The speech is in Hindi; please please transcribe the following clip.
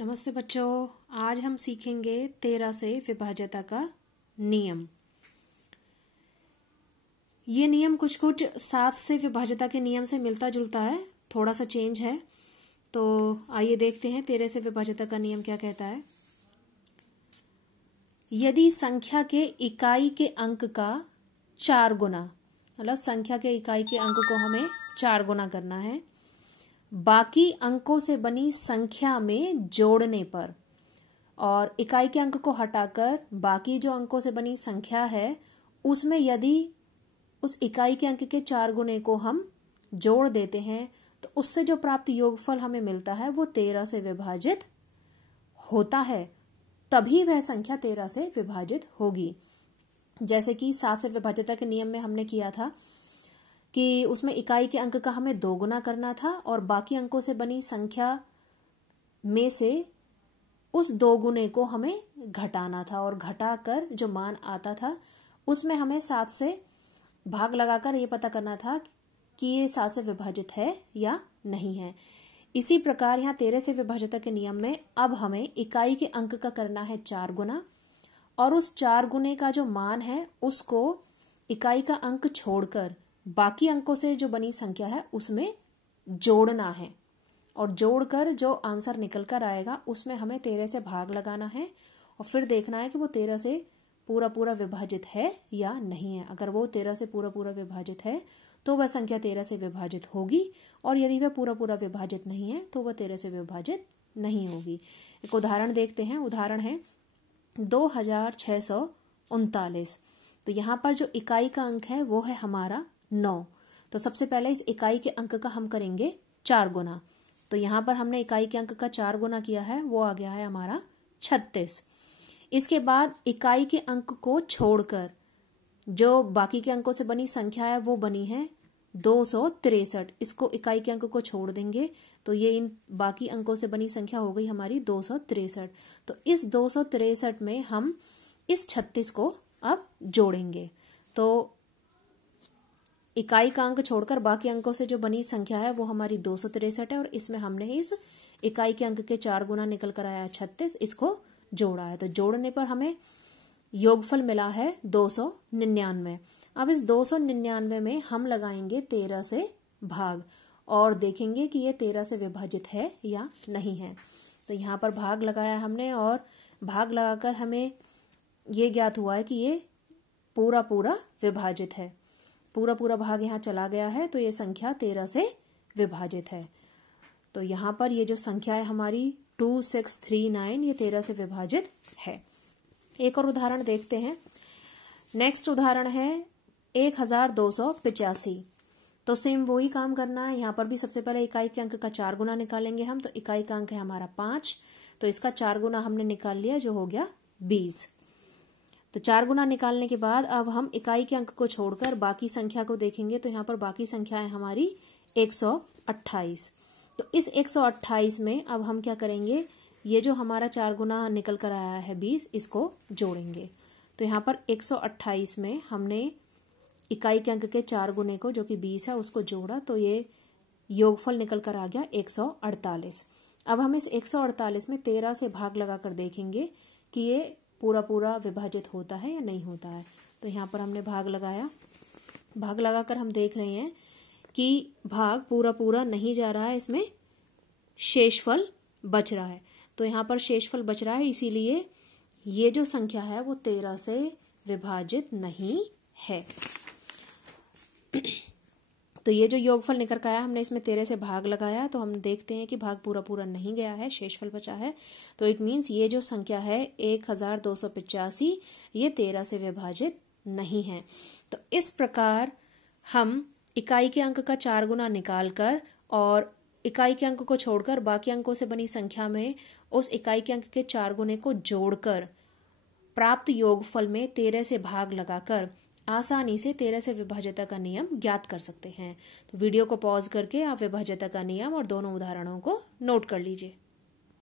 नमस्ते बच्चों, आज हम सीखेंगे 13 से विभाज्यता का नियम। ये नियम कुछ 7 से विभाज्यता के नियम से मिलता जुलता है, थोड़ा सा चेंज है। तो आइए देखते हैं 13 से विभाज्यता का नियम क्या कहता है। यदि संख्या के इकाई के अंक का 4 गुना, मतलब संख्या के इकाई के अंक को हमें 4 गुना करना है, बाकी अंकों से बनी संख्या में जोड़ने पर, और इकाई के अंक को हटाकर बाकी जो अंकों से बनी संख्या है उसमें यदि उस इकाई के अंक के 4 गुने को हम जोड़ देते हैं तो उससे जो प्राप्त योगफल हमें मिलता है वो 13 से विभाजित होता है, तभी वह संख्या 13 से विभाजित होगी। जैसे कि 7 से विभाज्यता के नियम में हमने किया था कि उसमें इकाई के अंक का हमें 2 गुना करना था और बाकी अंकों से बनी संख्या में से उस 2 गुने को हमें घटाना था, और घटाकर जो मान आता था उसमें हमें 7 से भाग लगाकर ये पता करना था कि ये 7 से विभाजित है या नहीं है। इसी प्रकार यहाँ 13 से विभाज्यता के नियम में अब हमें इकाई के अंक का करना है 4 गुना, और उस 4 गुने का जो मान है उसको इकाई का अंक छोड़कर बाकी अंकों से जो बनी संख्या है उसमें जोड़ना है, और जोड़कर जो आंसर निकल कर आएगा उसमें हमें 13 से भाग लगाना है और फिर देखना है कि वो 13 से पूरा पूरा विभाजित है या नहीं है। अगर वो 13 से पूरा पूरा विभाजित है तो वह संख्या 13 से विभाजित होगी, और यदि वह पूरा पूरा विभाजित नहीं है तो वह 13 से विभाजित नहीं होगी। एक उदाहरण देखते हैं। उदाहरण है 2639। तो यहाँ पर जो इकाई का अंक है वो है हमारा 9। तो सबसे पहले इस इकाई के अंक का हम करेंगे 4 गुना। तो यहाँ पर हमने इकाई के अंक का 4 गुना किया है, वो आ गया है हमारा 36। इसके बाद इकाई के अंक को छोड़कर जो बाकी के अंकों से बनी संख्या है वो बनी है 263। इसको इकाई के अंक को छोड़ देंगे तो ये इन बाकी अंकों से बनी संख्या हो गई हमारी 263। तो इस 263 में हम इस 36 को अब जोड़ेंगे। तो इकाई का अंक छोड़कर बाकी अंकों से जो बनी संख्या है वो हमारी 263 है, और इसमें हमने इस इकाई के अंक के 4 गुना निकल कर आया 36, इसको जोड़ा है। तो जोड़ने पर हमें योगफल मिला है 299। अब इस 299 में हम लगाएंगे 13 से भाग और देखेंगे कि ये 13 से विभाजित है या नहीं है। तो यहाँ पर भाग लगाया हमने, और भाग लगाकर हमें ये ज्ञात हुआ है कि ये पूरा पूरा विभाजित है। पूरा पूरा भाग यहाँ चला गया है तो ये संख्या 13 से विभाजित है। तो यहाँ पर ये जो संख्या है हमारी 2639, ये 13 से विभाजित है। एक और उदाहरण देखते हैं। नेक्स्ट उदाहरण है 1285। तो सेम वही काम करना है। यहाँ पर भी सबसे पहले इकाई के अंक का 4 गुना निकालेंगे हम। तो इकाई का अंक है हमारा 5, तो इसका 4 गुना हमने निकाल लिया जो हो गया 20। तो 4 गुना निकालने के बाद अब हम इकाई के अंक को छोड़कर बाकी संख्या को देखेंगे। तो यहाँ पर बाकी संख्या है हमारी 128। तो इस 128 में अब हम क्या करेंगे, ये जो हमारा 4 गुना निकल कर आया है 20, इसको जोड़ेंगे। तो यहाँ पर 128 में हमने इकाई के अंक के 4 गुने को जो कि 20 है उसको जोड़ा, तो ये योगफल निकल कर आ गया 148। अब हम इस 148 में 13 से भाग लगाकर देखेंगे कि ये पूरा पूरा विभाजित होता है या नहीं होता है। तो यहाँ पर हमने भाग लगाया। भाग लगाकर हम देख रहे हैं कि भाग पूरा पूरा नहीं जा रहा है, इसमें शेषफल बच रहा है। तो यहाँ पर शेषफल बच रहा है, इसीलिए ये जो संख्या है वो 13 से विभाजित नहीं है। तो ये जो योगफल निकल कर आया, हमने इसमें 13 से भाग लगाया तो हम देखते हैं कि भाग पूरा पूरा नहीं गया है, शेषफल बचा है। तो इट मीन्स ये जो संख्या है 1285, ये 13 से विभाजित नहीं है। तो इस प्रकार हम इकाई के अंक का 4 गुना निकालकर और इकाई के अंक को छोड़कर बाकी अंकों से बनी संख्या में उस इकाई के अंक के 4 गुने को जोड़कर प्राप्त योगफल में 13 से भाग लगाकर आसानी से 13 से विभाज्यता का नियम ज्ञात कर सकते हैं। तो वीडियो को पॉज करके आप विभाज्यता का नियम और दोनों उदाहरणों को नोट कर लीजिए।